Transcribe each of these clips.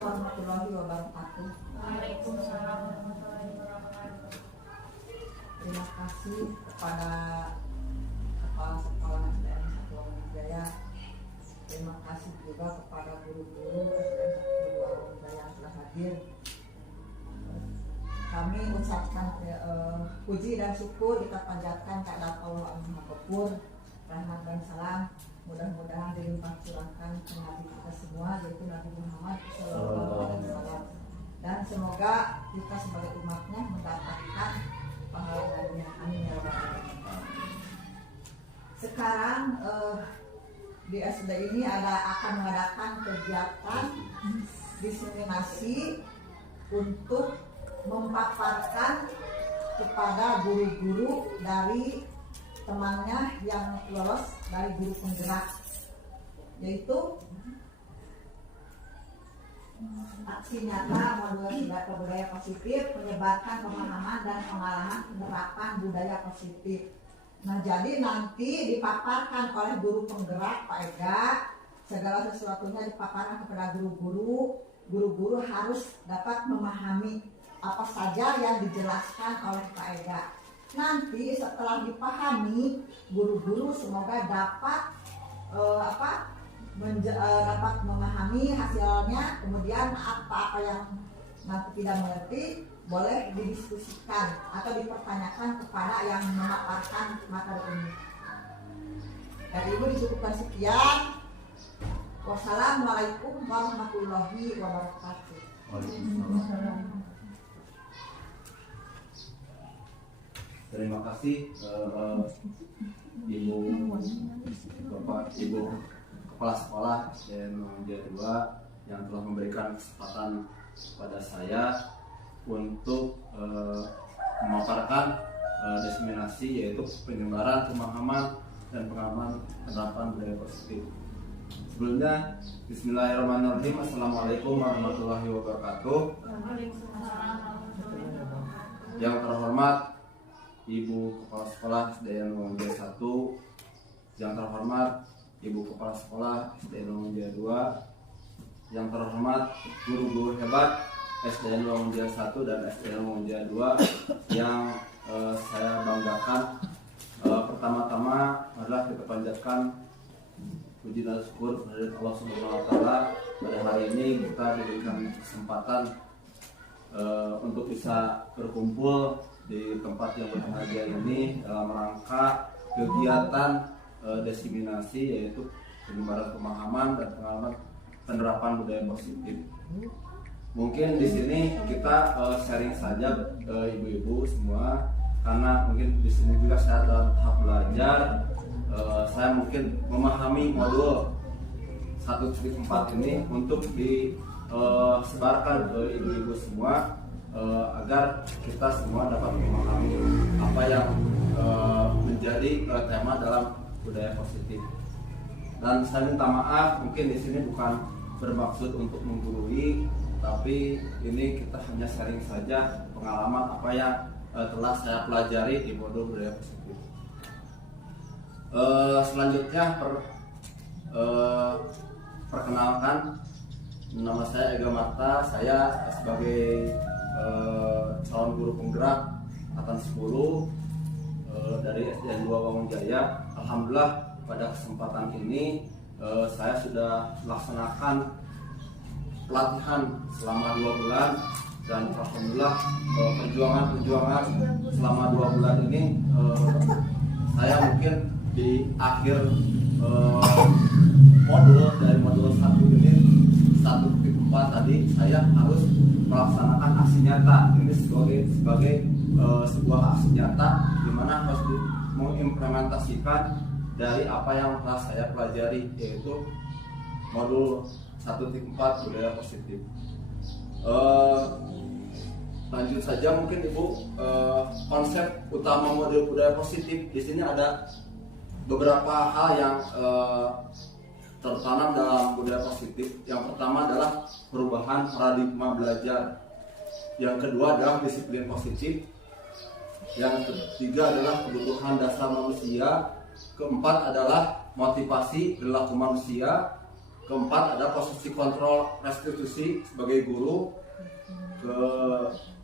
Warahmatullahi wabarakatuh. Waalaikumsalam warahmatullahi wabarakatuh. Terima kasih kepada Kepala Sekolah SDN 1 Wamonjaya. Terima kasih juga kepada guru-guru SDN 1 Wamonjaya yang telah hadir. Kami ucapkan puji dan syukur kita panjatkan kepada Allah Al-Ghafur, rahmat dan salam. Mudah-mudahan dilimpah curahkan ke Nabi kita semua, yaitu Nabi Muhammad SAW. Dan semoga kita sebagai umatnya mendapatkan pahalanya. Amin ya rabbal alamin. Sekarang di SD ini akan mengadakan kegiatan diseminasi untuk memaparkan kepada guru-guru dari temannya yang lolos dari guru penggerak, yaitu aksi nyata modul budaya positif, menyebarkan pemahaman dan pengalaman penerapan budaya positif. Nah, jadi nanti dipaparkan oleh guru penggerak Pak Ega, segala sesuatunya dipaparkan kepada guru-guru. Guru-guru harus dapat memahami apa saja yang dijelaskan oleh Pak Ega. Nanti setelah dipahami, guru-guru semoga dapat dapat memahami hasilnya. Kemudian apa-apa yang nanti tidak mengerti boleh didiskusikan atau dipertanyakan kepada yang memaparkan materi ini. Dari Ibu dicukupkan sekian. Wassalamualaikum warahmatullahi wabarakatuh. Waalaikumsalam. Terima kasih Ibu Bapak Ibu Kepala Sekolah SDN Wamonjaya 2 yang telah memberikan kesempatan kepada saya untuk memaparkan diseminasi, yaitu penyebaran pemahaman dan pengalaman penerapan budaya positif. Sebelumnya, Bismillahirrahmanirrahim. Assalamualaikum warahmatullahi wabarakatuh. Waalaikumsalam warahmatullahi wabarakatuh. Yang terhormat Ibu Kepala Sekolah SDN Wamonjaya 1, yang terhormat Ibu Kepala Sekolah SDN Wamonjaya 2, yang terhormat guru-guru hebat SDN Wamonjaya 1 dan SDN Wamonjaya 2 yang saya banggakan. Pertama-tama adalah kita panjatkan puji dan syukur kepada Allah Subhanahu wa taala. Pada hari ini kita diberikan kesempatan untuk bisa berkumpul di tempat yang berbahagia ini dalam rangka kegiatan diseminasi, yaitu penyebaran pemahaman dan pengalaman penerapan budaya positif. Mungkin di sini kita sharing saja ibu-ibu semua, karena mungkin di sini juga saya dalam tahap belajar. Saya mungkin memahami modul 1.4 ini untuk disebarkan ke ibu-ibu semua, agar kita semua dapat memahami apa yang menjadi tema dalam budaya positif. Dan saya minta maaf, mungkin di sini bukan bermaksud untuk menggurui, tapi ini kita hanya sharing saja pengalaman apa yang telah saya pelajari di modul budaya positif. Selanjutnya perkenalkan, nama saya Ega Marta. Saya sebagai calon guru penggerak angkatan 10 dari SDN 2 Wamonjaya. Alhamdulillah pada kesempatan ini saya sudah melaksanakan pelatihan selama 2 bulan, dan alhamdulillah perjuangan selama 2 bulan ini saya mungkin di akhir modul dari modul 1 ini 1.4 tadi saya harus melaksanakan aksi nyata. Ini sebagai sebuah aksi nyata di mana harus mengimplementasikan dari apa yang telah saya pelajari, yaitu modul 1.4 budaya positif. Lanjut saja mungkin Ibu, konsep utama modul budaya positif di sini ada beberapa hal yang tertanam dalam budaya positif. Yang pertama adalah perubahan paradigma belajar. Yang kedua adalah disiplin positif. Yang ketiga adalah kebutuhan dasar manusia. Keempat adalah motivasi perilaku manusia. keempat ada posisi kontrol restitusi sebagai guru.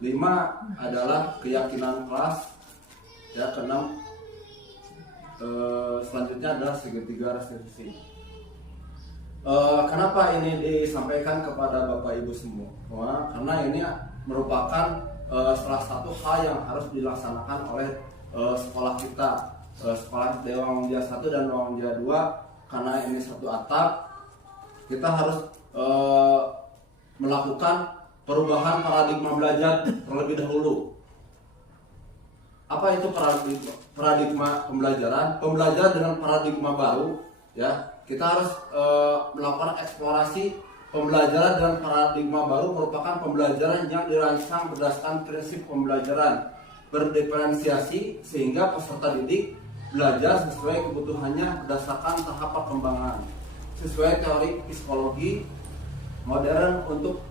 Kelima adalah keyakinan kelas. Ya, keenam selanjutnya adalah segitiga restitusi. Kenapa ini disampaikan kepada Bapak Ibu semua? Karena ini merupakan salah satu hal yang harus dilaksanakan oleh sekolah kita, sekolah Dewa Mulia 1 dan Dewa Mulia 2. Karena ini satu atap, kita harus melakukan perubahan paradigma belajar terlebih dahulu. Apa itu paradigma pembelajaran? Pembelajaran dengan paradigma baru, ya. Kita harus melakukan eksplorasi pembelajaran dengan paradigma baru merupakan pembelajaran yang dirancang berdasarkan prinsip pembelajaran berdiferensiasi sehingga peserta didik belajar sesuai kebutuhannya berdasarkan tahap perkembangan sesuai teori psikologi modern untuk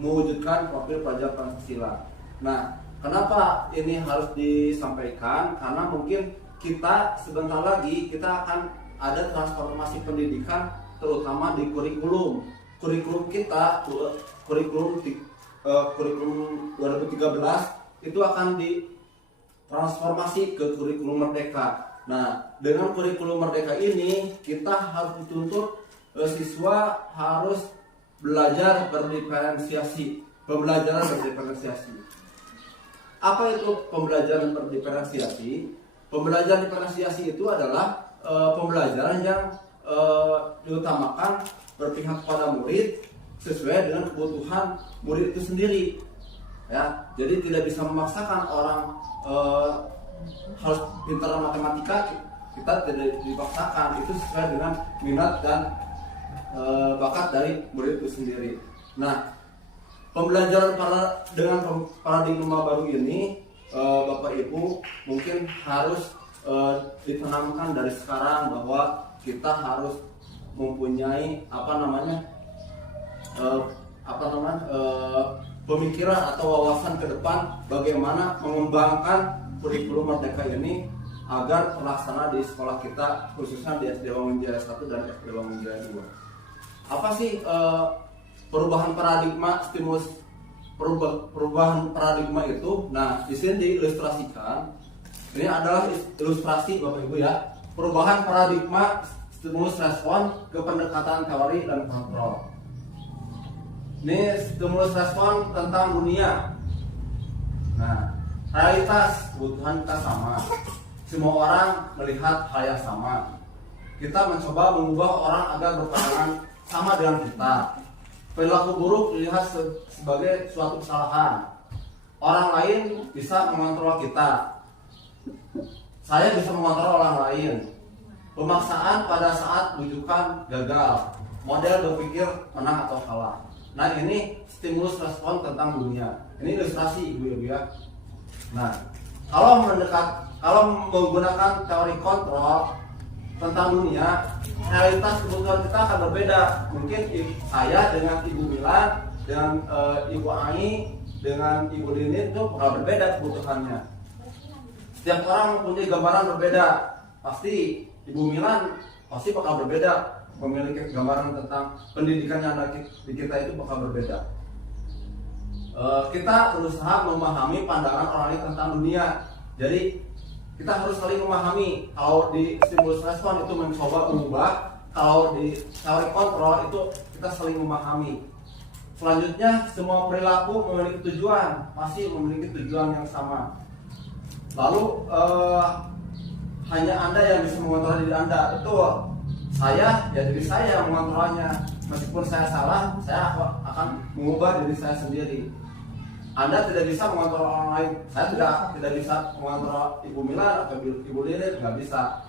mewujudkan profil pelajar Pancasila. Nah, kenapa ini harus disampaikan? Karena mungkin kita sebentar lagi kita akan ada transformasi pendidikan terutama di kurikulum. Kurikulum kita, kurikulum 2013 itu akan ditransformasi ke kurikulum merdeka. Nah, dengan kurikulum merdeka ini kita harus dituntut siswa harus belajar berdiferensiasi, pembelajaran berdiferensiasi. Apa itu pembelajaran berdiferensiasi? Pembelajaran diferensiasi itu adalah pembelajaran yang diutamakan berpihak pada murid sesuai dengan kebutuhan murid itu sendiri. Ya, jadi tidak bisa memaksakan orang harus pintar matematika, kita tidak dipaksakan, itu sesuai dengan minat dan bakat dari murid itu sendiri. Nah, pembelajaran dengan paradigma baru ini, Bapak Ibu mungkin harus ditanamkan dari sekarang bahwa kita harus mempunyai pemikiran atau wawasan ke depan bagaimana mengembangkan kurikulum merdeka ini agar terlaksana di sekolah kita, khususnya di SD Wangun Jaya 1 dan SD Wangun Jaya 2. Apa sih perubahan paradigma, stimulus perubahan paradigma itu? Nah, di sini diilustrasikan. Ini adalah ilustrasi Bapak Ibu ya. Perubahan paradigma, stimulus respon ke pendekatan teori dan kontrol. Ini stimulus respon tentang dunia. Nah, realitas kebutuhan kita sama. Semua orang melihat hal yang sama. Kita mencoba mengubah orang agar berpandangan sama dengan kita. Perilaku buruk dilihat sebagai suatu kesalahan. Orang lain bisa mengontrol kita. Saya bisa mengontrol orang lain. Pemaksaan pada saat rujukan gagal. Model berpikir menang atau kalah. Nah, ini stimulus respon tentang dunia. Ini ilustrasi Ibu ya. Nah, kalau menggunakan teori kontrol tentang dunia, realitas kebutuhan kita akan berbeda. Mungkin saya dengan Ibu Milan, dengan Ibu Ai, dengan Ibu Lini itu bakal berbeda kebutuhannya. Setiap orang mempunyai gambaran berbeda. Pasti Ibu Milan pasti bakal berbeda, memiliki gambaran tentang pendidikan yang ada di kita itu bakal berbeda. Kita berusaha memahami pandangan orang lain tentang dunia. Jadi kita harus saling memahami. Kalau di stimulus respon itu mencoba mengubah, kalau di teori kontrol itu kita saling memahami. Selanjutnya, semua perilaku memiliki tujuan, masih memiliki tujuan yang sama. Lalu hanya Anda yang bisa mengontrol diri Anda. Itu saya, ya diri saya yang mengontrolnya. Meskipun saya salah, saya akan mengubah diri saya sendiri. Anda tidak bisa mengontrol orang lain. Saya tidak bisa mengontrol Ibu Milan atau Ibu Lilin, nggak bisa.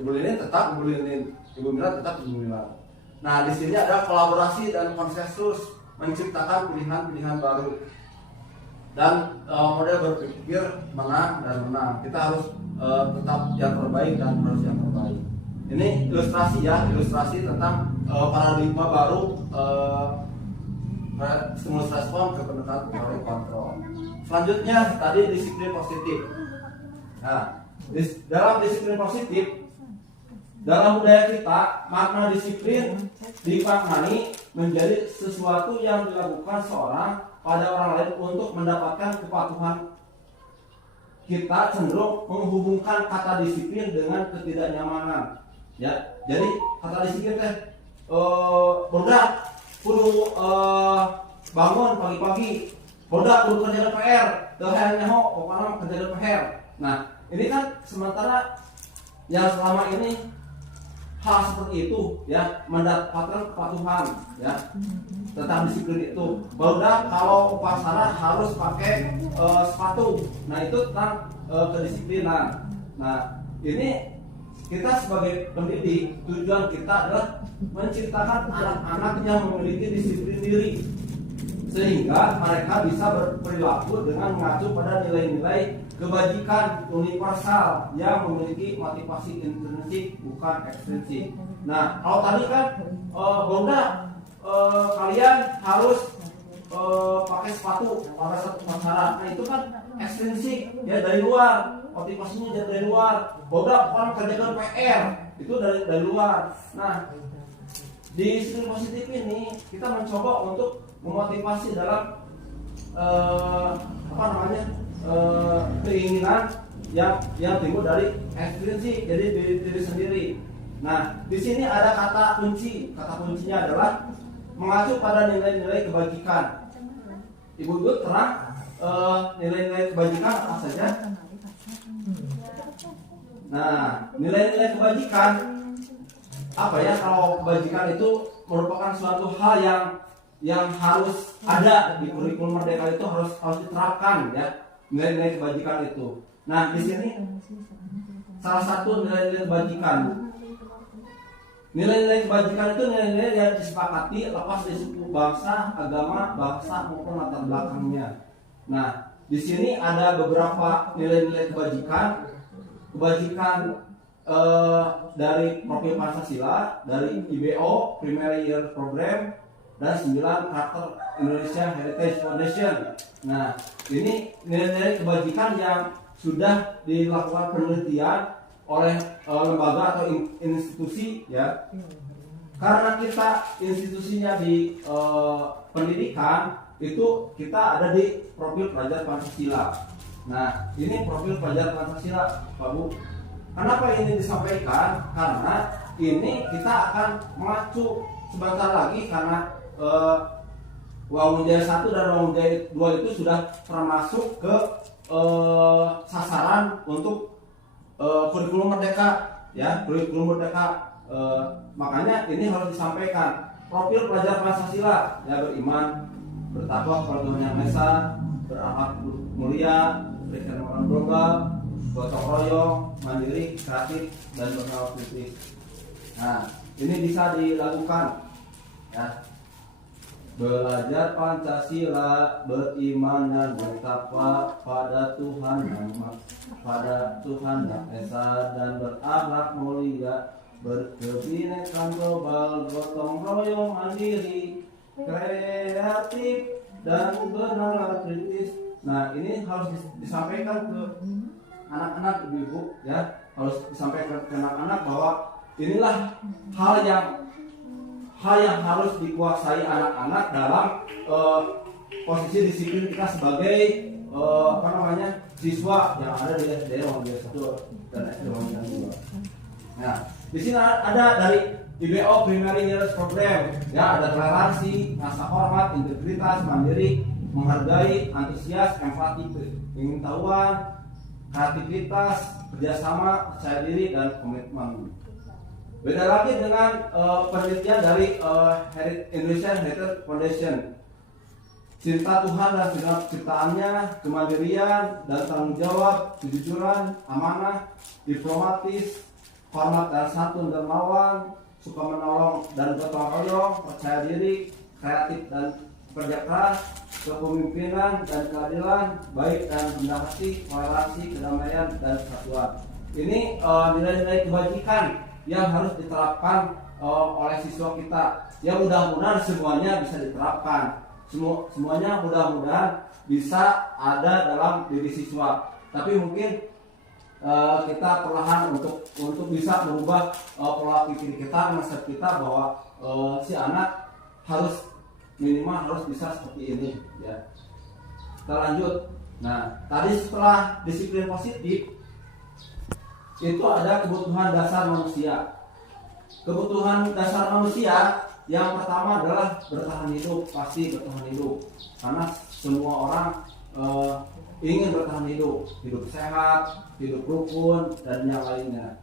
Ibu Lilin tetap Ibu Lilin, Ibu Milan tetap Ibu Milan. Nah, di sini ada kolaborasi dan konsensus menciptakan pilihan-pilihan baru dan model berpikir menang dan menang. Kita harus tetap yang terbaik dan harus yang terbaik. Ini ilustrasi ya, ilustrasi tentang paradigma baru. Stimulus respon ke pendekatan teori kontrol. Selanjutnya tadi disiplin positif. Nah, dalam disiplin positif dalam budaya kita, makna disiplin dimaknai menjadi sesuatu yang dilakukan seorang pada orang lain untuk mendapatkan kepatuhan. Kita cenderung menghubungkan kata disiplin dengan ketidaknyamanan. Ya, jadi kata disiplin teh bodak kudu bangun pagi-pagi, bodak kudu kerja PR, teu hayang nyaho pokokna kerja PR. Nah, ini kan sementara yang selama ini hal seperti itu ya mendapatkan kepatuhan ya tentang disiplin itu. Bodak kalau upacara harus pakai sepatu. Nah, itu tentang kedisiplinan. Nah, ini kita sebagai pendidik, tujuan kita adalah menciptakan anak-anak yang memiliki disiplin diri sehingga mereka bisa berperilaku dengan mengacu pada nilai-nilai kebajikan universal yang memiliki motivasi intrinsik bukan ekstrinsik. Nah, kalau tadi kan kalian harus pakai sepatu pada satu upacara. Nah, itu kan ekstrinsik ya, dari luar, motivasinya dari luar. Orang kerjakan PR itu dari luar. Nah, di disiplin positif ini kita mencoba untuk memotivasi dalam keinginan yang timbul dari ekstrinsik, jadi diri sendiri. Nah, di sini ada kata kunci. Kata kuncinya adalah mengacu pada nilai-nilai kebajikan. Ibu terang nilai-nilai kebajikan apa saja? Nah, nilai-nilai kebajikan apa ya? Kalau kebajikan itu merupakan suatu hal yang harus ada di kurikulum Merdeka, itu harus diterapkan ya, nilai-nilai kebajikan itu. Nah, di sini salah satu nilai-nilai kebajikan. Nilai-nilai kebajikan itu nilai-nilai yang disepakati lepas dari suku, bangsa, agama, bangsa maupun latar belakangnya. Nah, di sini ada beberapa nilai-nilai kebajikan dari profil Pancasila, dari IBO Primary Year Program, dan 9 karakter Indonesia Heritage Foundation. Nah, ini nilai-nilai kebajikan yang sudah dilakukan penelitian oleh lembaga atau institusi ya. Karena kita institusinya di pendidikan, itu kita ada di profil pelajar Pancasila. Nah, ini profil pelajar Pancasila, Pak Bu. Kenapa ini disampaikan? Karena ini kita akan mengacu sebentar lagi, karena Uang Jaya 1 dan Uang Jaya 2 itu sudah termasuk ke sasaran untuk kurikulum Merdeka ya, kurikulum Merdeka. Makanya ini harus disampaikan. Profil pelajar Pancasila ya, beriman, bertakwa kepada Tuhan Yang Maha Esa, berakhlak mulia, berikan makan global, gotong royong, mandiri, kreatif, dan bernalar kritis. Nah, ini bisa dilakukan ya. Belajar Pancasila, beriman dan bertakwa pada Tuhan Yang Esa, dan berakhlak mulia, berkebinekaan global, gotong royong, mandiri, kreatif, dan bernalar kritis. Nah, ini harus disampaikan ke anak-anak, ibu-ibu ya, harus disampaikan ke anak-anak bahwa inilah hal yang harus dikuasai anak-anak dalam posisi disiplin kita sebagai siswa yang ada di SD Uang Jaya 1 dan SD Uang Jaya 2. Nah, di sini ada dari IBO Primary Year Program ya, ada toleransi, rasa hormat, integritas, mandiri, menghargai, antusias, empati, pengetahuan, kreativitas, kerjasama, percaya diri, dan komitmen. Beda lagi dengan penelitian dari Indonesia Heritage Foundation. Cinta Tuhan dan segala ciptaannya, kemandirian dan tanggung jawab, kejujuran, amanah, diplomatis, hormat dan santun dermawan, suka menolong dan gotong royong, percaya diri, kreatif dan kerja keras, kepemimpinan dan keadilan, baik dan rendah hati, toleransi, kedamaian, dan kesatuan. Ini nilai-nilai kebajikan yang harus diterapkan oleh siswa kita. Ya, mudah-mudahan semuanya bisa diterapkan. Semuanya mudah-mudahan bisa ada dalam diri siswa. Tapi mungkin kita perlahan untuk bisa merubah pola pikir kita, mindset kita bahwa si anak minimal harus bisa seperti ini ya. Kita lanjut. Nah, tadi setelah disiplin positif itu ada kebutuhan dasar manusia. Kebutuhan dasar manusia yang pertama adalah bertahan hidup, pasti bertahan hidup. Karena semua orang ingin bertahan hidup sehat, hidup rukun, dan yang lainnya.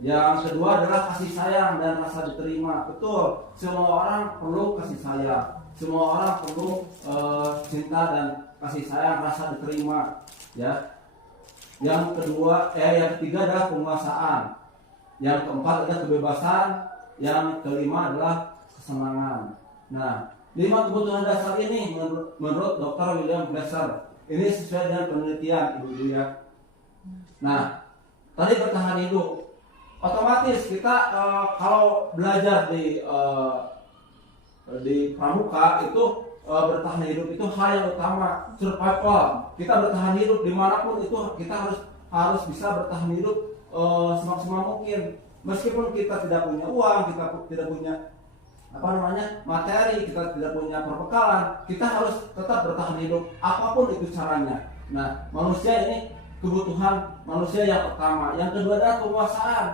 Yang kedua adalah kasih sayang dan rasa diterima. Betul, semua orang perlu kasih sayang, semua orang perlu cinta dan kasih sayang, rasa diterima. Ya. Yang ketiga adalah penguasaan. Yang keempat adalah kebebasan. Yang kelima adalah kesenangan. Nah, 5 kebutuhan dasar ini menurut Dr. William Glasser. Ini sesuai dengan penelitian, ibu-ibu ya. Nah, tadi bertahan hidup. Otomatis kita kalau belajar di pramuka itu bertahan hidup itu hal yang utama, survival. Kita bertahan hidup dimanapun itu kita harus bisa bertahan hidup semaksimal mungkin. Meskipun kita tidak punya uang, kita tidak punya materi, kita tidak punya perbekalan, kita harus tetap bertahan hidup apapun itu caranya. Nah, manusia ini kebutuhan manusia yang pertama. Yang kedua adalah penguasaan.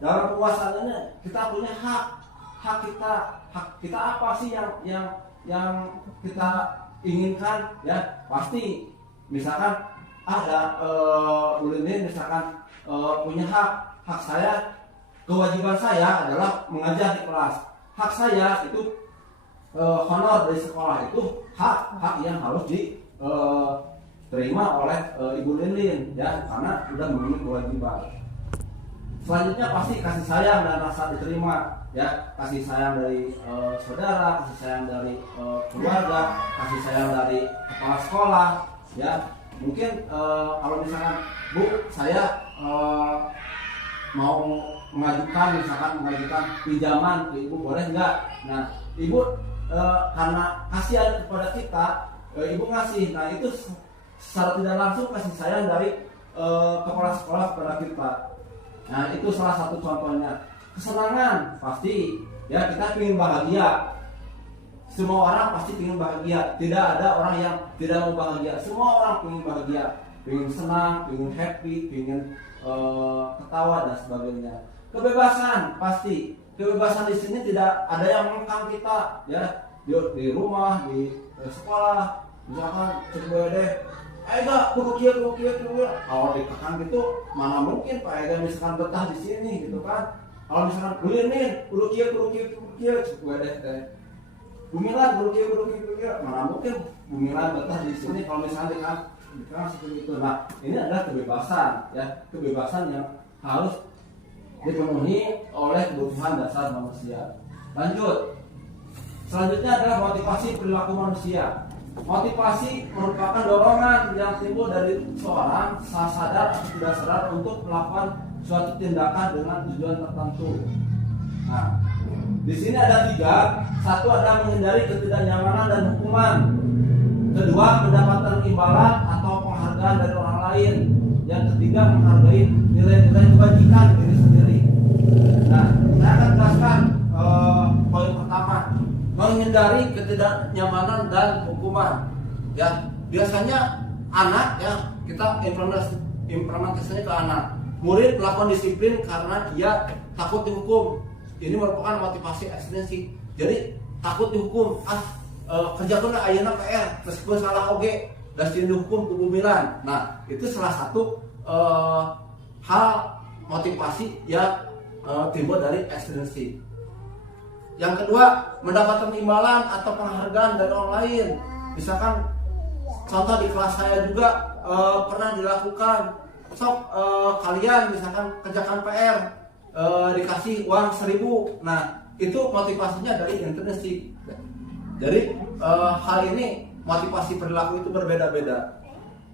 Dalam penguasaan ini kita punya hak kita apa sih yang kita inginkan ya. Pasti misalkan ada ini misalkan punya hak saya, kewajiban saya adalah mengajar di kelas. Hak saya itu honor dari sekolah, itu hak yang harus diterima oleh Ibu Lilin ya, karena sudah memenuhi kewajiban. Selanjutnya pasti kasih sayang dan rasa diterima ya, kasih sayang dari saudara, kasih sayang dari keluarga, kasih sayang dari kepala sekolah ya. Mungkin kalau misalkan Bu, saya mau mengajukan pinjaman ke Ibu, boleh nggak? Nah, Ibu karena kasihan kepada kita, Ibu ngasih. Nah, itu secara tidak langsung kasih sayang dari kepala sekolah kepada kita. Nah, itu salah satu contohnya. Kesenangan pasti ya, kita ingin bahagia. Semua orang pasti ingin bahagia. Tidak ada orang yang tidak mau bahagia. Semua orang ingin bahagia, ingin senang, ingin happy, ingin ketawa dan sebagainya. Kebebasan pasti. Kebebasan di sini tidak ada yang mengekang kita ya, di rumah, di sekolah. Misalkan coba deh, Ega kudu kieu. Kalau dikekang gitu, mana mungkin Pak Ega misalkan betah di sini gitu kan. Kalau misalkan kuliner kudu kieu, coba deh. Bumilan kudu kieu, mana mungkin Bumilan betah di sini kalau misalkan dikekang seperti itu. Nah, ini adalah kebebasan ya, kebebasan yang harus dipenuhi oleh kebutuhan dasar manusia. Lanjut. Selanjutnya adalah motivasi perilaku manusia. Motivasi merupakan dorongan yang timbul dari seorang sadar atau tidak sadar untuk melakukan suatu tindakan dengan tujuan tertentu. Nah, di sini ada 3. Satu adalah menghindari ketidaknyamanan dan hukuman. Kedua, mendapatkan imbalan atau penghargaan dari orang lain. Yang ketiga, menghargai nilai-nilai kebajikan diri sendiri. Nah, saya akan jelaskan poin pertama, menghindari ketidaknyamanan dan hukuman. Ya, biasanya anak ya, kita implementasinya ke anak. Murid melakukan disiplin karena dia takut dihukum. Ini merupakan motivasi ekstrinsi. Jadi takut dihukum, kerjakan ayeuna PR, meskipun salah oge, dan dihukum ke bumilan. Nah, itu salah satu hal motivasi yang timbul dari ekstrinsi. Yang kedua, mendapatkan imbalan atau penghargaan dari orang lain. Misalkan contoh di kelas saya juga pernah dilakukan. Kalian misalkan kerjakan PR, dikasih uang 1.000. Nah, itu motivasinya dari intrinsik. Jadi hal ini motivasi perilaku itu berbeda-beda.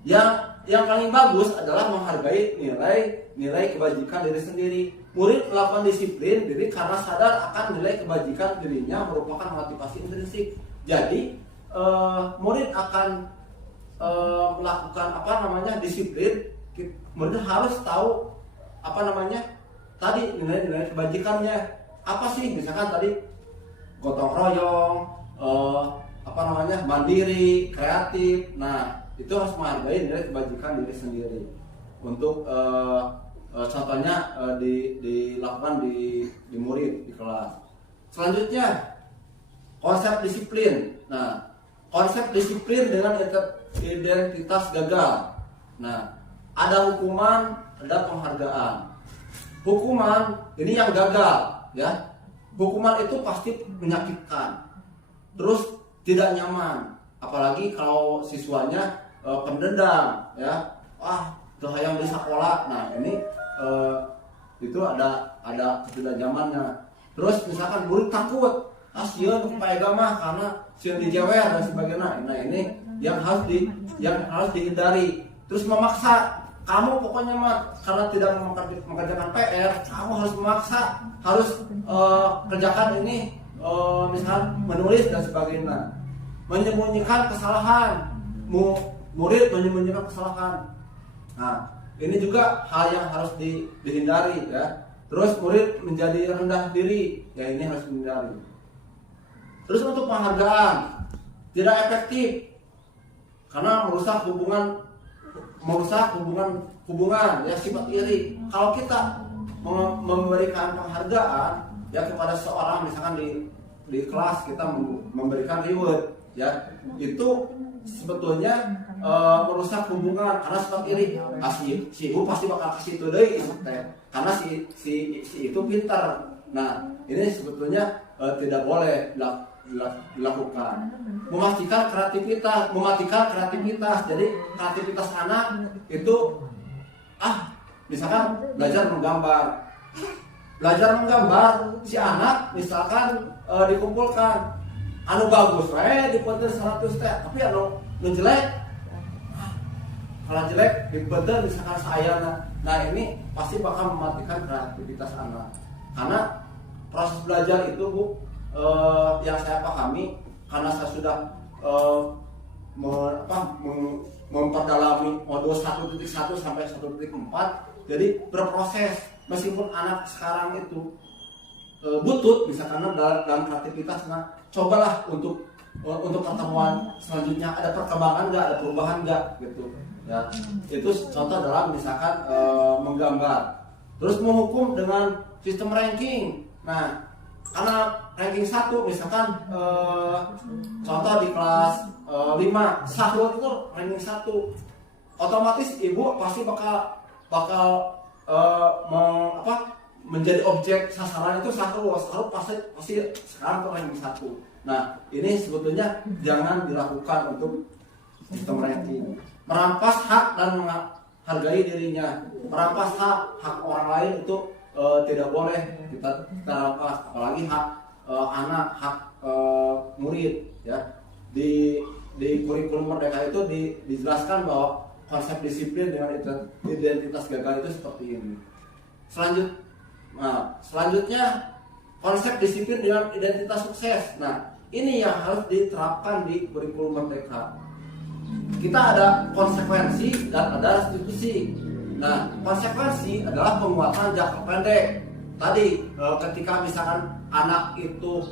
Yang paling bagus adalah menghargai nilai kebajikan diri sendiri. Murid melakukan disiplin diri karena sadar akan nilai kebajikan dirinya merupakan motivasi intrinsik. Jadi murid akan melakukan disiplin murid harus tahu apa namanya tadi nilai-nilai kebajikannya apa sih, misalkan tadi gotong royong, apa namanya mandiri, kreatif. Nah itu harus menghargai nilai kebajikan diri sendiri untuk contohnya dilakukan di murid di kelas. Selanjutnya konsep disiplin. Nah konsep disiplin dengan identitas gagal. Nah ada hukuman, ada penghargaan. Hukuman ini yang gagal, ya. Hukuman itu pasti menyakitkan, terus tidak nyaman, apalagi kalau siswanya pendendam, ya. Tuh yang di sekolah. Nah ini itu ada ketidaknyamannya. Terus misalkan murid takut, sieun kepaega mah karena sieun dijewer dan sebagainya. Nah ini yang harus dihindari. Terus memaksa, kamu pokoknya mah karena tidak mengerjakan PR, kamu harus memaksa, harus kerjakan ini, misal menulis dan sebagainya. Menyembunyikan kesalahan, murid menyembunyikan kesalahan. Nah ini juga hal yang harus dihindari, ya. Terus murid menjadi rendah diri, ya ini harus dihindari. Terus untuk penghargaan tidak efektif karena merusak hubungan ya, sifat iri. Kalau kita memberikan penghargaan ya kepada seorang, misalkan di kelas kita memberikan reward, ya itu sebetulnya merusak hubungan karena sifat iri. Si ibu pasti bakal kasih itu deh, karena si itu pintar. Nah ini sebetulnya tidak boleh dilakukan. Mematikan kreativitas. Jadi kreativitas anak itu misalkan belajar menggambar, si anak misalkan dikumpulkan anu bagus dipunten 100 teh, tapi anu jelek kalau jelek dipunten misalkan sayana. Nah ini pasti bakal mematikan kreativitas anak, karena proses belajar itu Bu, yang saya pahami karena saya sudah memperdalami modul 1.1 sampai 1.4, jadi berproses. Meskipun anak sekarang itu butut misalkan dalam kreativitas, nah cobalah untuk pertemuan selanjutnya ada perkembangan nggak, ada perubahan nggak gitu ya. Itu contoh dalam misalkan menggambar. Terus menghukum dengan sistem ranking. Nah karena ranking 1 misalkan contoh di kelas 5 sahur itu ranking 1, otomatis ibu pasti bakal menjadi objek sasaran itu sahur pasti sekarang tuh ranking 1. Nah ini sebetulnya jangan dilakukan untuk sistem ranking. Merampas hak dan menghargai dirinya, merampas hak orang lain itu tidak boleh kita rampas, apalagi hak anak, hak murid, ya. Di kurikulum Merdeka itu dijelaskan bahwa konsep disiplin dengan identitas gagal itu seperti ini. Selanjutnya konsep disiplin dengan identitas sukses. Nah ini yang harus diterapkan di kurikulum Merdeka. Kita ada konsekuensi dan ada restitusi. Nah, konsekuensi adalah penguatan jangka pendek. Tadi ketika misalkan anak itu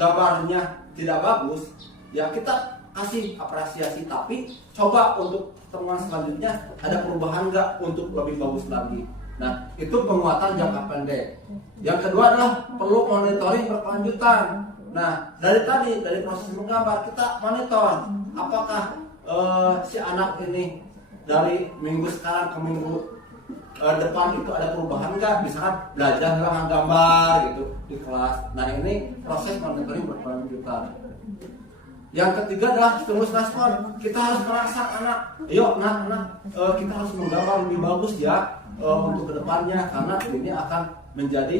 gambarnya tidak bagus, ya kita kasih apresiasi, tapi coba untuk pertemuan selanjutnya ada perubahan nggak untuk lebih bagus lagi. Nah, itu penguatan jangka pendek. Yang kedua adalah perlu monitoring berkelanjutan. Nah, dari proses menggambar kita monitor apakah si anak ini dari minggu sekarang ke minggu depan itu ada perubahan nggak, misalkan belajar dengan gambar gitu di kelas. Nah ini proses monitoring berkelanjutan. Yang ketiga adalah stimulus respon. Kita harus merasa anak, kita harus menggambar lebih bagus ya untuk kedepannya, karena ini akan menjadi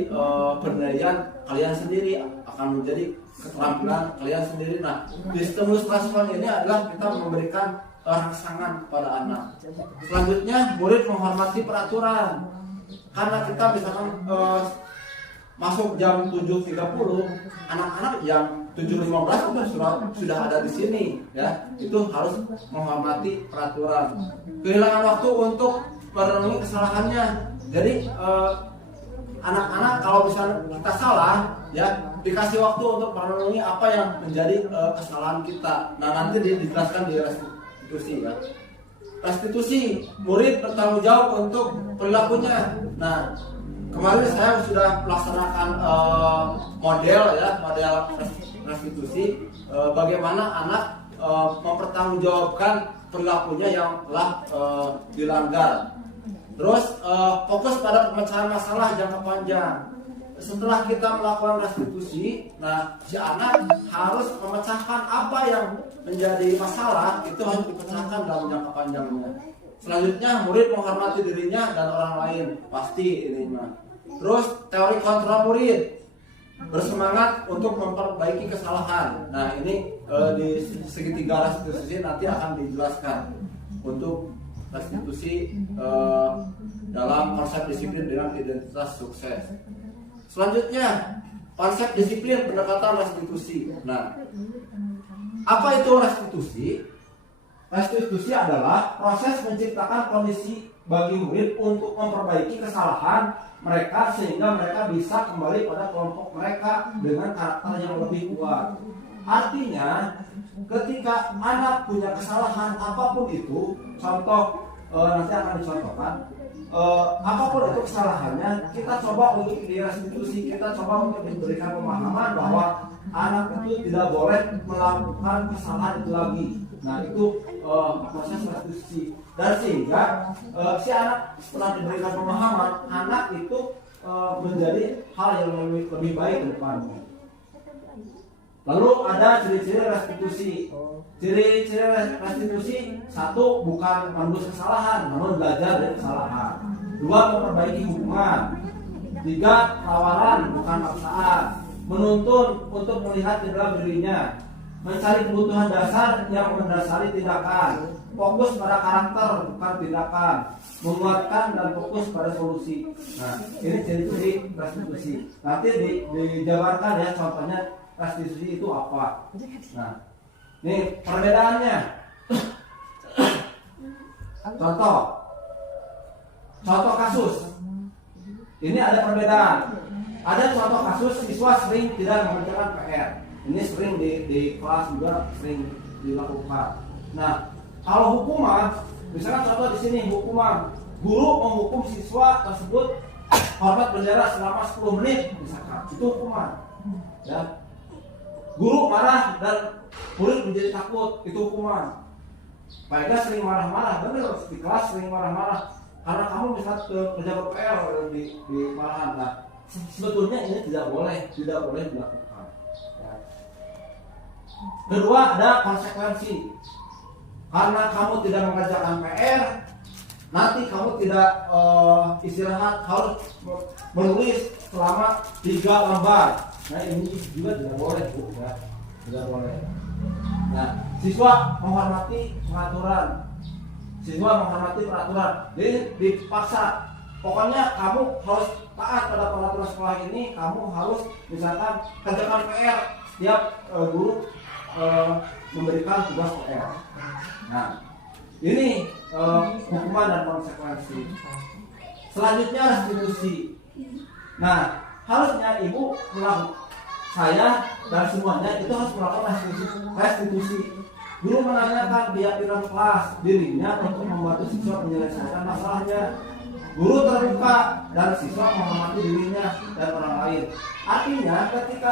penilaian kalian sendiri, akan menjadi keterampilan kalian sendiri. Nah di stimulus respon ini adalah kita memberikan rangsangan kepada anak. Selanjutnya murid menghormati peraturan. Karena kita misalkan masuk jam 7.30, anak-anak jam 7.15 sudah ada di sini, ya. Itu harus menghormati peraturan. Kehilangan waktu untuk merenungi kesalahannya. Jadi anak-anak kalau misalnya kita salah, ya dikasih waktu untuk merenungi apa yang menjadi kesalahan kita. Nah nanti dijelaskan di restitusi ya. Restitusi, murid bertanggung jawab untuk perilakunya. Nah kemarin saya sudah melaksanakan model restitusi, bagaimana anak mempertanggungjawabkan perilakunya yang telah dilanggar. Terus fokus pada pemecahan masalah jangka panjang. Setelah kita melakukan restitusi, nah si anak harus memecahkan apa yang menjadi masalah, itu harus dipecahkan dalam jangka panjangnya. Selanjutnya murid menghormati dirinya dan orang lain, pasti ini mah. Terus teori kontrol murid, bersemangat untuk memperbaiki kesalahan. Nah ini di segitiga restitusi nanti akan dijelaskan untuk restitusi dalam konsep disiplin dengan identitas sukses. Selanjutnya konsep disiplin pendekatan restitusi. Nah, apa itu restitusi? Restitusi adalah proses menciptakan kondisi bagi murid untuk memperbaiki kesalahan mereka sehingga mereka bisa kembali pada kelompok mereka dengan karakter yang lebih kuat. Artinya, ketika anak punya kesalahan apapun itu, contoh nanti akan dicontohkan, apapun itu kesalahannya, kita coba untuk direstitusi, kita coba untuk diberikan pemahaman bahwa anak itu tidak boleh melakukan kesalahan itu lagi. Nah itu proses restitusi. Dan sehingga si anak setelah diberikan pemahaman, anak itu menjadi hal yang lebih baik ke depannya. Lalu ada ciri-ciri restitusi. Ciri-ciri restitusi, satu, bukan menembus kesalahan, namun belajar dari kesalahan. Dua, memperbaiki hubungan. Tiga, tawaran bukan paksaan. Menuntun untuk melihat jendela dirinya. Mencari kebutuhan dasar yang mendasari tindakan. Fokus pada karakter bukan tindakan. Menguatkan dan fokus pada solusi. Nah, ini ciri-ciri restitusi. Nanti dijabarkan ya contohnya restitusi itu apa. Nah, ini perbedaannya. Contoh kasus. Ini ada perbedaan. Ada contoh kasus siswa sering tidak mengerjakan PR. Ini sering di kelas juga sering dilakukan. Nah, kalau hukuman, misalkan contoh di sini hukuman, guru menghukum siswa tersebut hormat berjarak selama 10 menit, misalkan itu hukuman. Ya. Guru marah dan murid menjadi takut, itu hukuman. Mereka sering marah-marah, bener di kelas sering marah-marah karena kamu bisa kerja PR di marahan. Nah, sebetulnya ini tidak boleh dilakukan. Ya. Kedua, ada konsekuensi. Karena kamu tidak mengerjakan PR, nanti kamu tidak istirahat, harus menulis selama 3 lembar. Nah ini juga tidak boleh, Bu, ya. Tidak boleh. Nah, siswa menghormati peraturan. Jadi dipaksa. Pokoknya kamu harus taat pada peraturan sekolah ini. Kamu harus misalkan kerjakan PR setiap guru memberikan tugas PR. Nah, ini hukuman dan konsekuensi. Selanjutnya restitusi. Nah, harusnya ibu saya dan semuanya itu harus melakukan restitusi. Guru menanyakan keyakinan kelas dirinya untuk membantu siswa menyelesaikan masalahnya. Guru terbuka dan siswa menghormati dirinya dan orang lain. Artinya ketika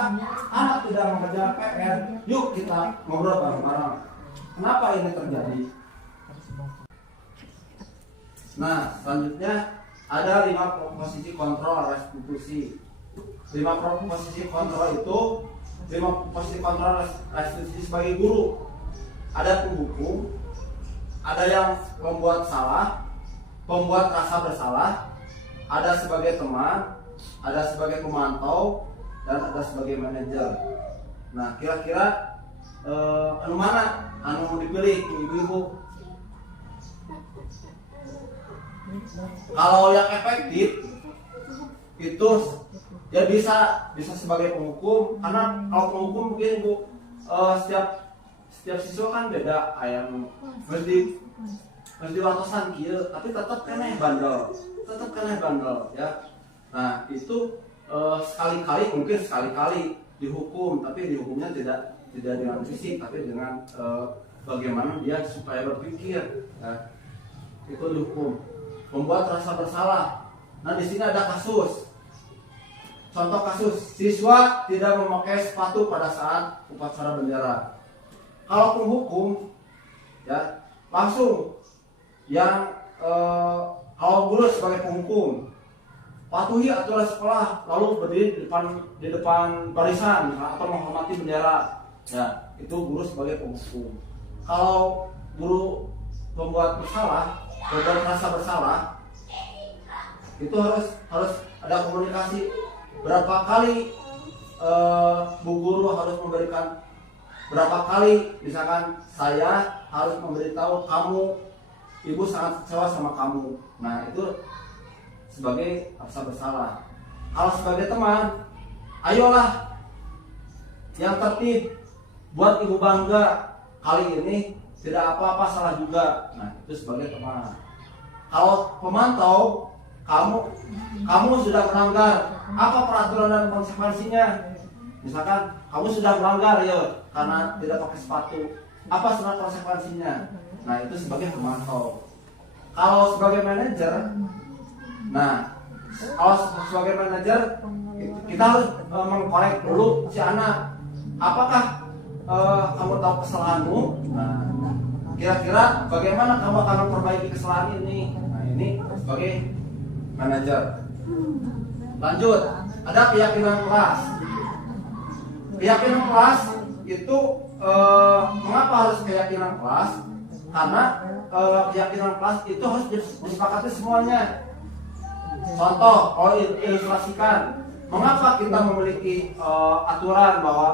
anak tidak mengerjakan PR, yuk kita ngobrol bareng-bareng. Kenapa ini terjadi? Nah, selanjutnya ada 5 posisi kontrol restitusi. 5 posisi kontrol itu 5 posisi kontrol restitusi sebagai guru. Ada penghukum, ada yang membuat salah, pembuat rasa bersalah, ada sebagai teman, ada sebagai pemantau, dan ada sebagai manajer. Nah, kira-kira anu mana anu dipilih ibu-ibu? Kalau yang efektif itu ya bisa sebagai penghukum, karena kalau penghukum mungkin Bu setiap siswa kan beda, yang berarti harus diwatosan kieu, tapi tetap keneh bandel ya. Nah itu sekali-kali, mungkin sekali-kali dihukum, tapi dihukumnya tidak dengan fisik, tapi dengan bagaimana dia supaya berpikir. Nah, itu dihukum. Membuat rasa bersalah. Nah di sini ada kasus. Contoh kasus, siswa tidak memakai sepatu pada saat upacara bendera. Kalau penghukum, ya langsung yang kalau guru sebagai penghukum, patuhi aturan sekolah, lalu berdiri di depan barisan atau menghormati bendera. Ya, itu guru sebagai penghukum. Kalau guru membuat rasa bersalah, itu harus ada komunikasi. Berapa kali bu guru harus memberikan, berapa kali misalkan saya harus memberitahu kamu, ibu sangat kecewa sama kamu. Nah itu sebagai rasa bersalah. Kalau sebagai teman, ayolah yang tertib, buat ibu bangga, kali ini tidak apa-apa, salah juga. Nah itu sebagai teman. Kalau pemantau, kamu sudah melanggar, apa peraturan dan konsekuensinya? Misalkan kamu sudah melanggar ya karena tidak pakai sepatu, apa sebenarnya konsekuensinya? Nah itu sebagai pemantau. Kalau sebagai manajer, kita harus mengkorek dulu si anak. Apakah kamu tahu kesalahanmu? Nah, kira-kira bagaimana kamu akan memperbaiki kesalahan ini? Nah ini sebagai manajer. Lanjut, ada keyakinan kelas. Keyakinan kelas itu mengapa harus keyakinan kelas? Karena keyakinan kelas itu harus disepakati semuanya. Contoh, kalau ilustrasikan, mengapa kita memiliki aturan bahwa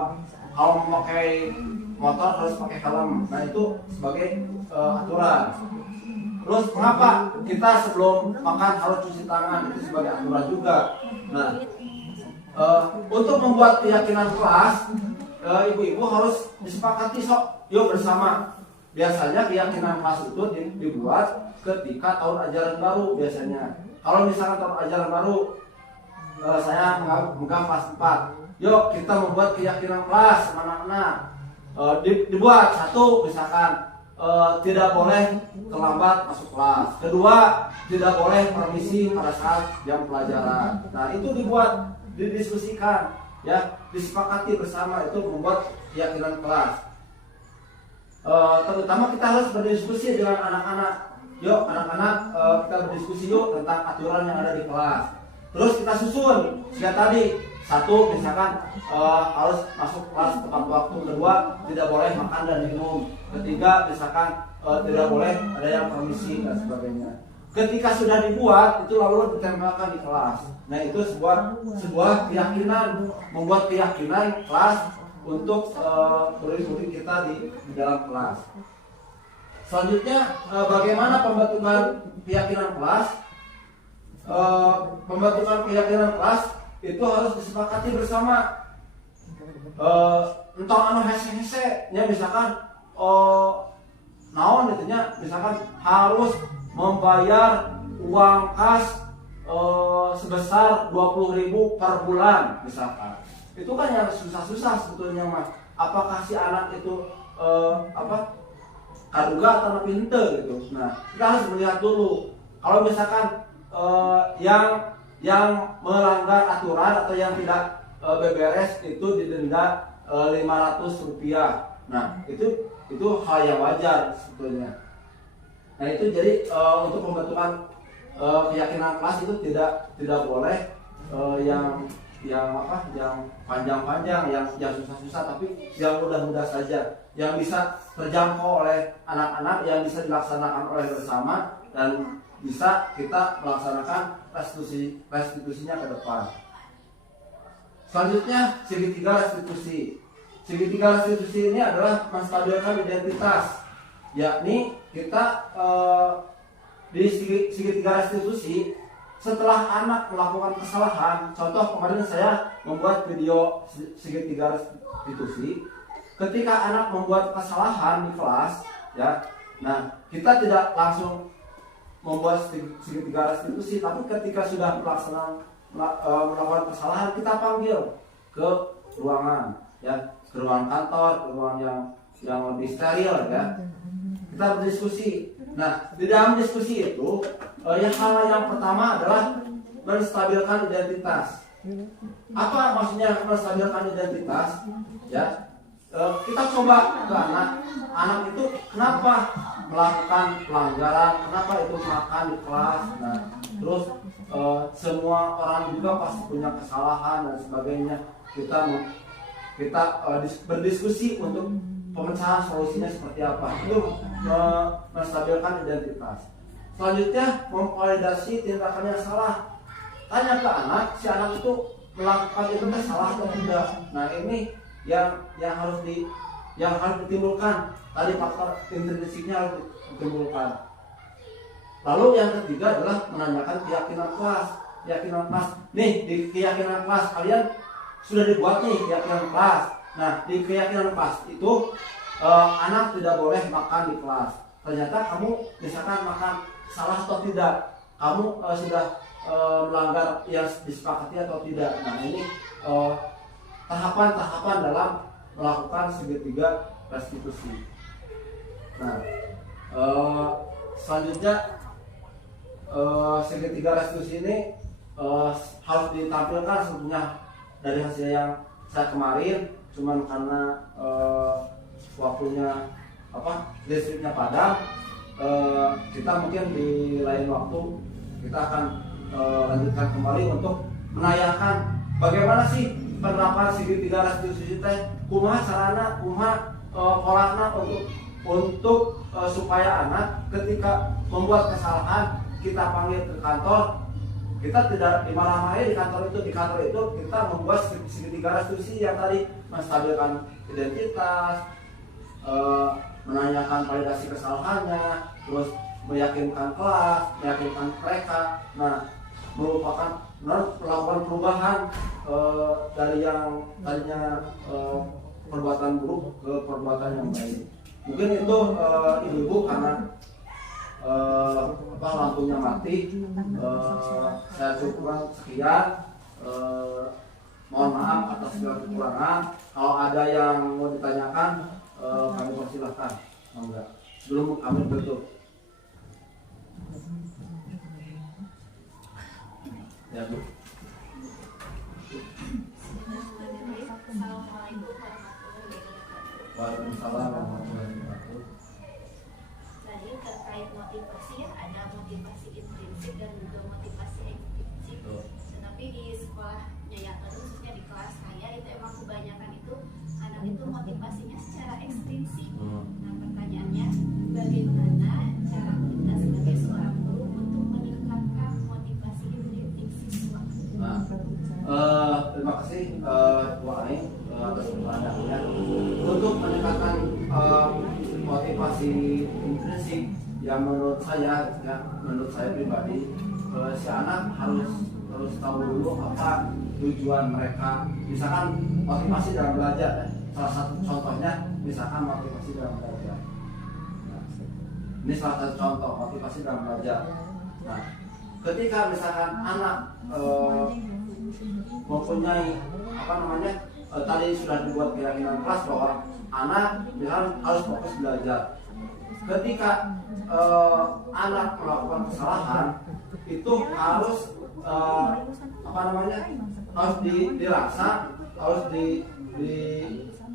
kalau memakai motor harus pakai helm? Nah itu sebagai aturan. Terus mengapa kita sebelum makan harus cuci tangan? Itu sebagai aturan juga. Nah, untuk membuat keyakinan kelas, ibu-ibu harus disepakati yuk bersama. Biasanya keyakinan kelas itu dibuat ketika tahun ajaran baru biasanya. Kalau misalkan tahun ajaran baru, saya memegang kelas 4. Yuk kita membuat keyakinan kelas anak-anak. Dibuat satu misalkan. Tidak boleh terlambat masuk kelas. Kedua, tidak boleh permisi pada saat jam pelajaran. Nah itu dibuat, didiskusikan, ya, disepakati bersama, itu membuat keyakinan kelas. Terutama kita harus berdiskusi dengan anak-anak. Yuk anak-anak, kita berdiskusi yuk tentang aturan yang ada di kelas. Terus kita susun, sejak tadi. Satu, misalkan harus masuk kelas tepat waktu. Kedua, tidak boleh makan dan minum. Ketiga, misalkan tidak boleh ada yang permisi dan sebagainya. Ketika sudah dibuat, itu lalu ditempelkan di kelas. Nah itu sebuah keyakinan, membuat keyakinan kelas untuk murid-murid kita di dalam kelas. Selanjutnya, bagaimana pembentukan keyakinan kelas? Pembentukan keyakinan kelas itu harus disepakati bersama. Entah anu hese-hese nya misalkan naon itunya, misalkan harus membayar uang kas sebesar 20.000 per bulan misalkan. Itu kan yang susah-susah sebetulnya mah. Apakah si anak itu kaduga atau pinter gitu. Nah, kita harus melihat dulu. Kalau misalkan yang melanggar aturan atau yang tidak beberes itu didenda Rp500. Nah itu hal yang wajar sebetulnya. Nah itu jadi untuk pembentukan keyakinan kelas itu tidak boleh yang panjang-panjang, yang susah-susah, tapi yang mudah-mudah saja, yang bisa terjangkau oleh anak-anak, yang bisa dilaksanakan oleh bersama, dan bisa kita melaksanakan restitusinya ke depan. Selanjutnya, segitiga restitusi. Segitiga restitusi ini adalah menstabilkan identitas, yakni kita di segitiga restitusi setelah anak melakukan kesalahan. Contoh, kemarin saya membuat video segitiga restitusi. Ketika anak membuat kesalahan di kelas, ya, Nah, kita tidak langsung membuat segitiga restitusi, tapi ketika sudah melakukan kesalahan, kita panggil ke ruangan, ya, ke ruangan kantor, ke ruangan yang lebih steril, ya. Kita berdiskusi. Nah, di dalam diskusi itu, hal yang pertama adalah menstabilkan identitas. Apa maksudnya menstabilkan identitas? Ya, kita coba ke anak itu kenapa melakukan pelanggaran, kenapa itu makan di kelas. Nah, terus semua orang juga pasti punya kesalahan dan sebagainya. Kita berdiskusi untuk pemecahan solusinya seperti apa. Itu menstabilkan identitas. Selanjutnya memvalidasi tindakan yang salah. Tanya ke anak, si anak itu melakukan itu salah atau tidak. Nah, ini yang harus ditimbulkan. Tadi faktor intrinsiknya harus ditimbulkan. Lalu yang ketiga adalah menanyakan keyakinan kelas. Nih, di keyakinan kelas kalian sudah dibuat nih keyakinan kelas. Nah, di keyakinan kelas itu anak tidak boleh makan di kelas. Ternyata kamu misalkan makan salah atau tidak, kamu sudah melanggar yang disepakati atau tidak. Nah, ini tahapan-tahapan dalam melakukan segitiga restitusi. Nah, selanjutnya segitiga restitusi ini harus ditampilkan sebetulnya dari hasil yang saya kemarin, cuman karena waktunya listriknya padam, kita mungkin di lain waktu kita akan lanjutkan kembali untuk menayangkan bagaimana sih penerapan segitiga restitusi teh, kumaha carana, kumaha polana untuk supaya anak ketika membuat kesalahan kita panggil ke kantor, kita tidak dimarah-marahi di kantor itu kita membuat segitiga restitusi yang tadi menstabilkan identitas, menanyakan validasi kesalahannya, terus meyakinkan kelas, meyakinkan mereka. Nah, melakukan perubahan dari yang tadinya perbuatan buruk ke perbuatan yang baik. Mungkin itu ibu-ibu karena lampunya mati, saya cukupkan sekian. Mohon maaf atas segala kekurangan. Kalau ada yang mau ditanyakan, kami persilahkan. Sebelum kami tutup. Ya, Bu. Waalaikumsalam warahmatullahi wabarakatuh. Tadi terkait motivasi ya, ada motivasi intrinsik dan juga motivasi ekstrinsik. Tetapi di sekolahnya ya, khususnya di kelas saya itu emang kebanyakan itu anak itu motivasinya secara ekstrinsik. Nah, pertanyaannya bagaimana cara kita sebagai seorang guru untuk meningkatkan motivasi intrinsik siswa? Nah, terima kasih Bu Aing atas pertanyaannya. Untuk meningkatkan motivasi intrinsik, yang menurut saya pribadi, si anak harus tahu dulu apa tujuan mereka. Misalkan motivasi dalam belajar, salah satu contohnya misalkan motivasi dalam belajar. Nah, ini salah satu contoh motivasi dalam belajar. Nah, ketika misalkan anak mempunyai tadi sudah dibuat keyakinan kelas bahwa anak misalkan harus fokus belajar. Ketika anak melakukan kesalahan itu harus harus dirasa, harus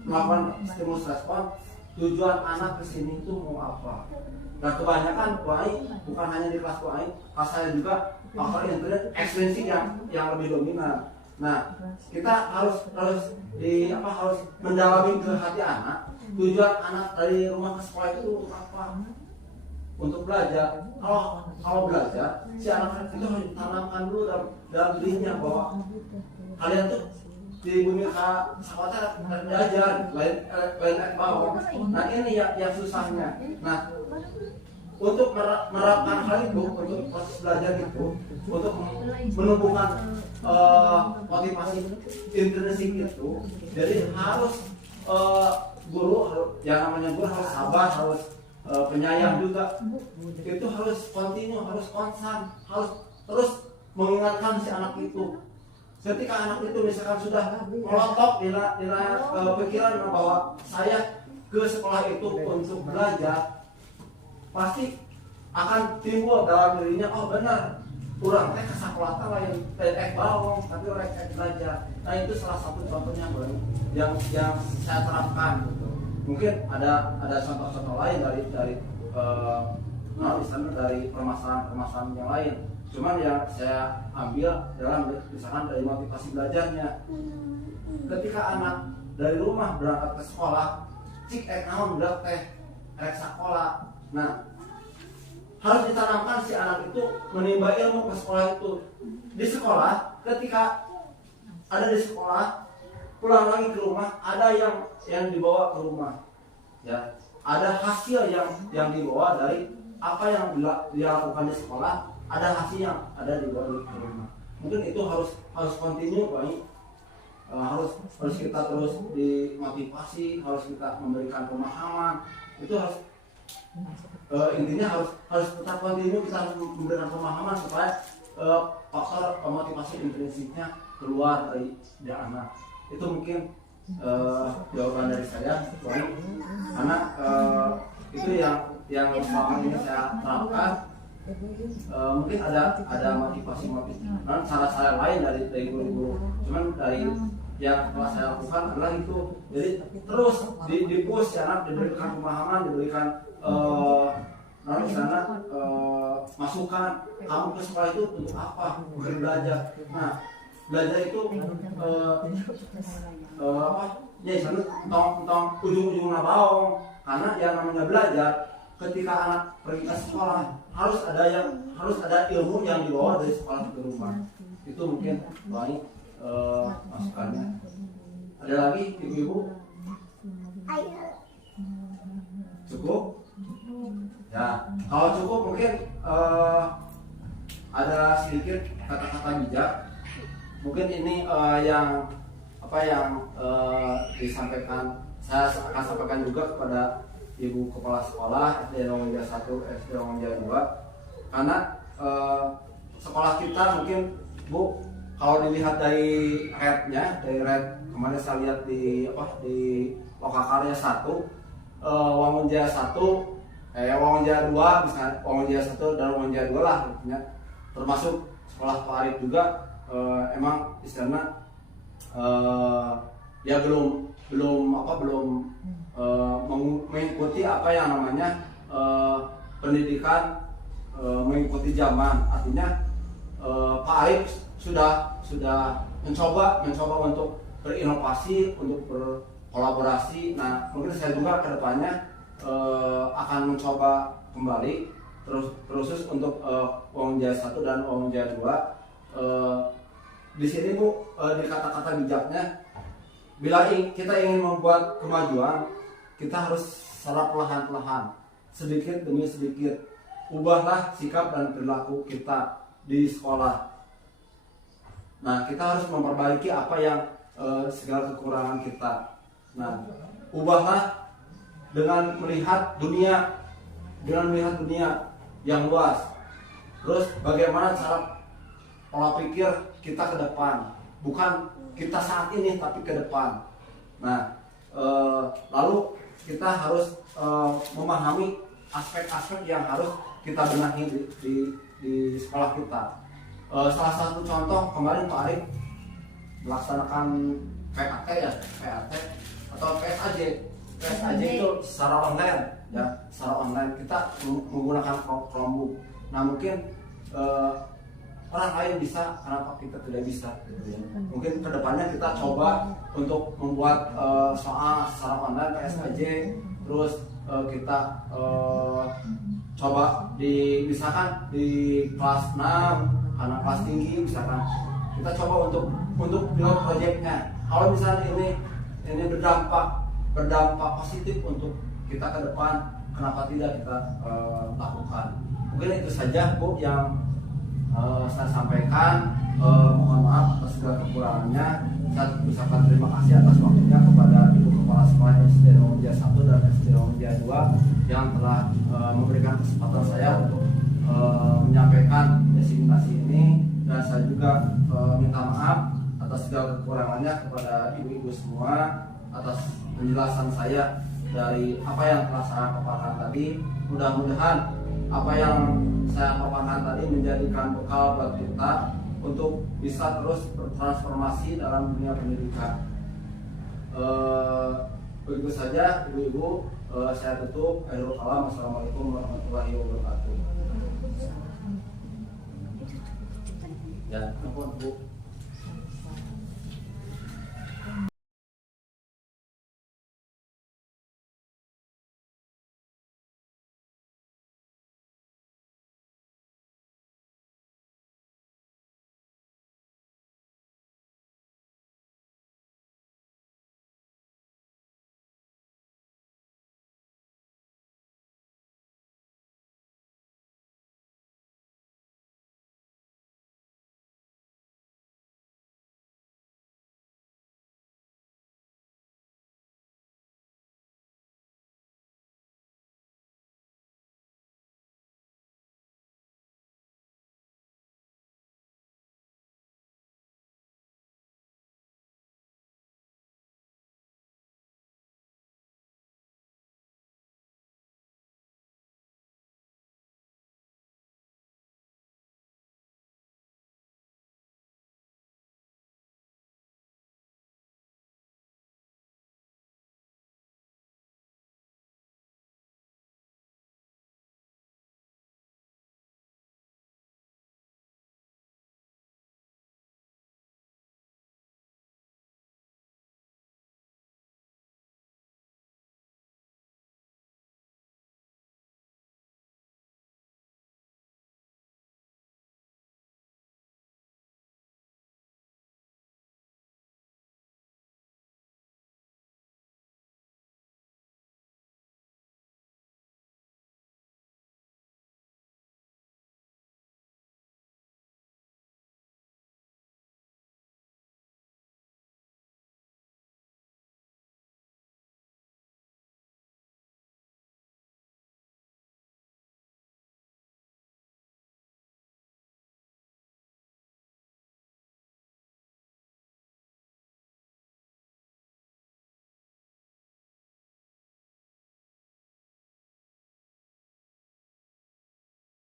melakukan stimulus respon. Tujuan anak kesini itu mau apa? Nah, kebanyakan bukan hanya di kelas kelas saya juga faktor internet ekstrinsik yang lebih dominan. Nah, kita harus mendalami ke hati anak. Tujuan anak dari rumah ke sekolah itu apa? Untuk belajar. Kalau belajar, si anak itu harus ditanamkan dulu dalam dirinya bahwa kalian tuh di bumi sekolah belajar, lain bawah. Nah, ini yang susahnya. Nah, untuk menerapkan hal itu, untuk proses belajar itu, untuk menumbuhkan motivasi intrinsik itu, jadi harus guru, yang namanya guru harus sabar, harus penyayang juga, itu harus kontinu, harus konstan, harus terus mengingatkan si anak itu. Ketika anak itu misalkan sudah melotok di pikiran bahwa saya ke sekolah itu untuk belajar, pasti akan timbul dalam dirinya, oh benar, kurang teh ke sekolah lain bawang tapi orang belajar. Nah itu salah satu contohnya yang saya terapkan gitu. Mungkin ada contoh-contoh lain dari misalnya dari permasalahan yang lain. Cuman yang saya ambil dalam misalkan dari motivasi belajarnya, ketika anak dari rumah berangkat ke sekolah, cik naon udah teh sekolah. Nah, harus ditanamkan si anak itu menimba ilmu ke sekolah itu. Di sekolah, ketika ada di sekolah, pulang lagi ke rumah, ada yang dibawa ke rumah. Ya, ada hasil yang dibawa dari apa yang dia lakukan di sekolah, ada hasil yang ada di bawah ke rumah. Mungkin itu harus kontinu, harus kita terus dimotivasi, harus kita memberikan pemahaman. Itu harus intinya harus tetap kontinu, kita harus memberikan pemahaman supaya faktor motivasi intrinsiknya keluar dari anak. Itu mungkin jawaban dari saya, karena itu yang selama ini saya terapkan. Mungkin ada motivasi dan cara-cara lain dari guru-guru, cuman dari yang telah saya lakukan adalah itu. Jadi terus di-push anak, diberikan pemahaman, diberikan misalnya masukan, kamu ke sekolah itu untuk apa? Untuk belajar. Nah, belajar itu ya misalnya tong ujung-ujungnya baong, karena yang namanya belajar, ketika anak pergi ke sekolah harus ada ilmu yang dibawa dari sekolah ke rumah. Itu mungkin baik masukannya. Ada lagi ibu-ibu? Cukup? Ya, kalau cukup mungkin ada sedikit kata-kata bijak. Mungkin ini yang disampaikan, saya akan sampaikan juga kepada Ibu Kepala Sekolah SD Rongjaya 1, SD Rongjaya 2. Karena sekolah kita mungkin Bu, kalau dilihat dari red kemarin saya lihat di Lokakarya 1, Wangunjaya 1, Wangunjaya 2, misalnya Wangunjaya 1 dan Wangunjaya 2 lah, ya. Termasuk sekolah Pak Arif juga emang istilahnya ya belum mengikuti apa yang namanya pendidikan mengikuti zaman. Artinya Pak Arif sudah mencoba untuk berinovasi, untuk berkolaborasi. Nah, mungkin saya juga kedepannya akan mencoba kembali terus untuk Wangunjaya 1 dan Wangunjaya 2. Di sini Bu, di kata-kata bijaknya, bila kita ingin membuat kemajuan, kita harus secara perlahan-lahan, sedikit demi sedikit, ubahlah sikap dan perilaku kita di sekolah. Nah, kita harus memperbaiki apa yang segala kekurangan kita. Nah, ubahlah dengan melihat dunia yang luas. Terus bagaimana cara pola pikir kita ke depan, bukan kita saat ini tapi ke depan. Nah, lalu kita harus memahami aspek-aspek yang harus kita benahi di sekolah kita. Salah satu contoh kemarin Pak Arif melaksanakan PAT atau PSAJ itu secara online, ya, secara online kita menggunakan Chromebook. Nah, mungkin orang lain bisa, kenapa kita tidak bisa? Gitu ya. Mungkin kedepannya kita coba untuk membuat soal secara online PSAJ, terus kita coba misalkan di kelas 6, anak kelas tinggi misalkan, kita coba untuk pilot proyeknya. Kalau misalnya ini berdampak positif untuk kita ke depan, kenapa tidak kita lakukan? Mungkin itu saja Bu yang saya sampaikan. Mohon maaf atas segala kekurangannya. Saya ucapkan terima kasih atas waktunya kepada Ibu Kepala Sekolah SD Rongjaya 1 dan SD Rongjaya 2 yang telah memberikan kesempatan saya untuk menyampaikan diseminasi ini, dan saya juga minta maaf atas segala kekurangannya kepada ibu-ibu semua atas penjelasan saya dari apa yang telah saya paparkan tadi. Mudah-mudahan apa yang saya paparkan tadi menjadikan bekal buat kita untuk bisa terus bertransformasi dalam dunia pendidikan. Begitu saja ibu-ibu, saya tutup. Akhirul kalam. Assalamualaikum warahmatullahi wabarakatuh. Ya, ampun Bu.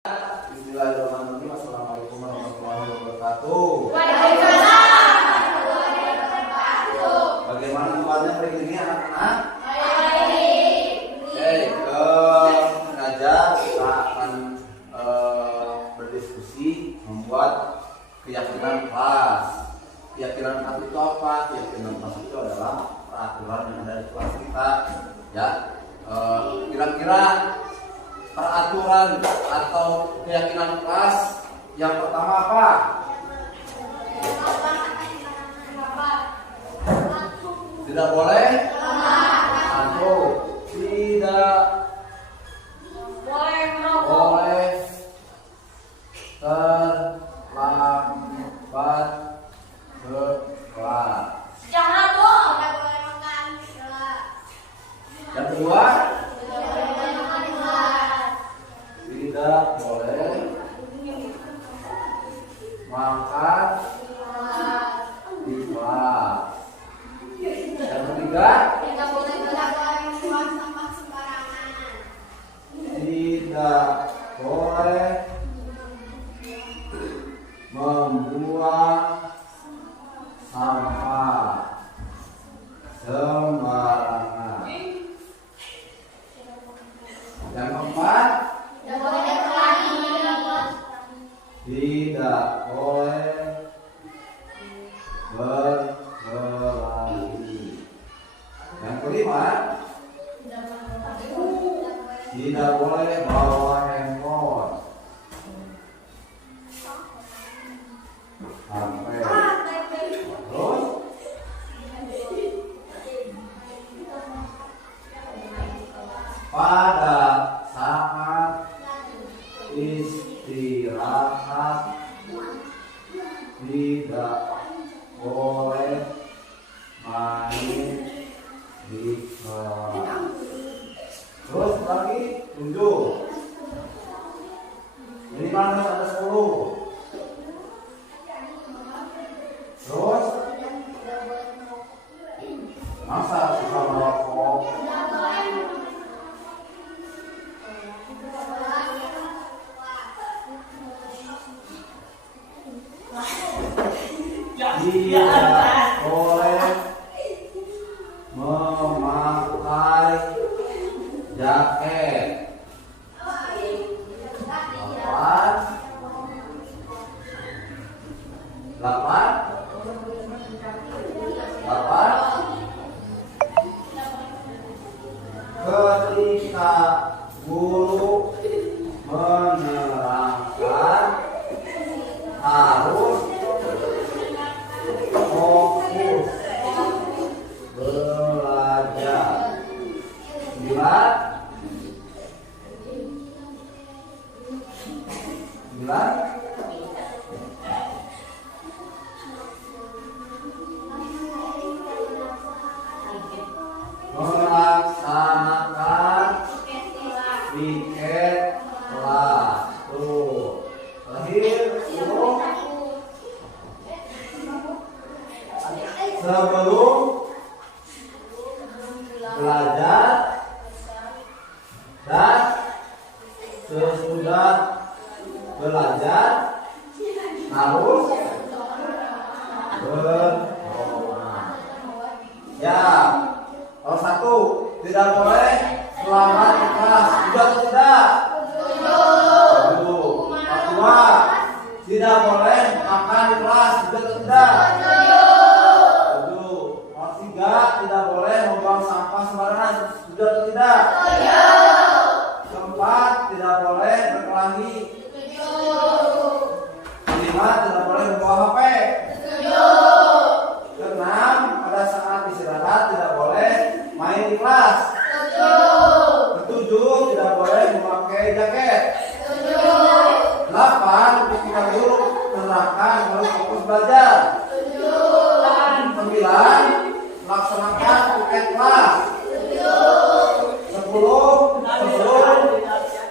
Bismillahirrahmanirrahim. Assalamualaikum warahmatullahi wabarakatuh. Bagaimana kabarnya hari ini anak-anak? Sengaja kita akan berdiskusi membuat keyakinan kelas. Keyakinan kelas itu apa? Keyakinan kelas itu adalah peraturan yang ada di kelas kita. Ya, kira-kira peraturan atau keyakinan kelas yang pertama apa? Tidak boleh atau tidak boleh terlambat ke kelas. Yang kedua, tidak boleh makan di kelas. Yang ketiga, tidak boleh membuang sampah sembarangan. Yang keempat, tidak boleh berkelahi. Yang kelima, tidak boleh bawa handphone sampai terus. Pada saat istirahat tidak boleh main di kelas. Terus lagi 7, Gimana ada 10? Terus masa suka merokok? Tidak boleh memakai jaket. Delapan. Ketika guru menerangkan harus fokus belajar. 9. Melaksanakan piket kelas. Tuh. Terakhir, sebelum belajar dan sesudah belajar harus berdoa. Ya, kalau 1 tidak boleh selamat di kelas, juga atau tidak? Setuju. 2 tidak boleh makan di kelas, juga atau tidak? Setuju. 3 tidak boleh membuang sampah sembarangan, juga atau tidak? 4 tidak boleh berkelahi. 5 tidak boleh membawa HP. 6 pada saat istirahat tidak boleh main di kelas. 7 tidak boleh memakai jaket. 8 ketika guru menerangkan harus fokus belajar. 9 melaksanakan piket kelas. 10 sebelum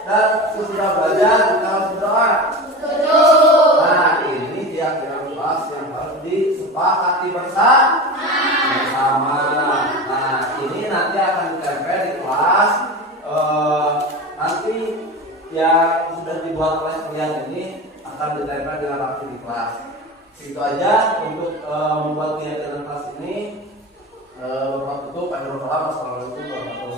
dan sesudah belajar kita harus berdoa. Nah, ini dia kelas yang harus disepakati bersama. Nah, ini nanti akan ditempel di kelas. Nanti yang sudah dibuat oleh kalian ini akan ditempel di lapak di kelas. Itu aja untuk membuat kegiatan kelas ini. Waktu itu pada Assalamualaikum warahmatullahi wabarakatuh.